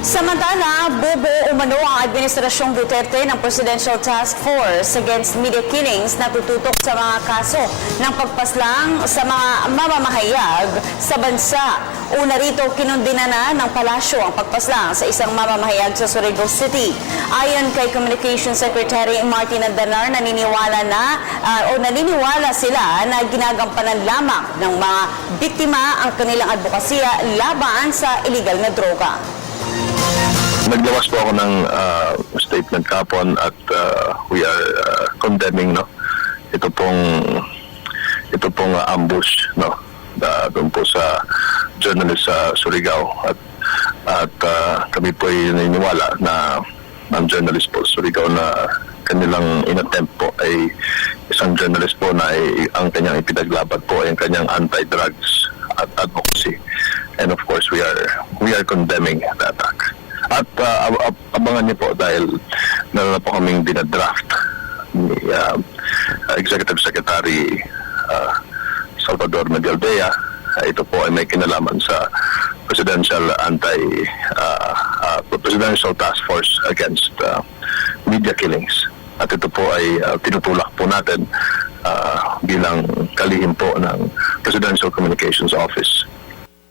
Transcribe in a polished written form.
Samantala, bubuo umano ang Administrasyong Duterte ng Presidential Task Force Against Media Killings na tututok sa mga kaso ng pagpaslang sa mga mamamahayag sa bansa. Una rito, kinundina na ng palasyo ang pagpaslang sa isang mamamahayag sa Surigao City. Ayon kay Communications Secretary Martin Andanar, naniniwala sila na ginagampanan lamang ng mga biktima ang kanilang advokasya laban sa illegal na droga. Naglawas po ako ng statement kapon at we are condemning ito pong ambush doon po sa journalist sa Surigao at kami po ay naniniwala na ang journalist po sa Surigao na kanilang inattempt po ay isang journalist po na ang kanyang ipinaglaban po ay ang kanyang anti-drugs at advocacy, and of course we are condemning the attack. At abangan niyo po dahil meron na po kaming dinadraft ni Executive Secretary Salvador Medialdea. Ito po ay may kinalaman sa Presidential Task Force Against Media Killings. At ito po ay tinutulak po natin bilang kalihim po ng Presidential Communications Office.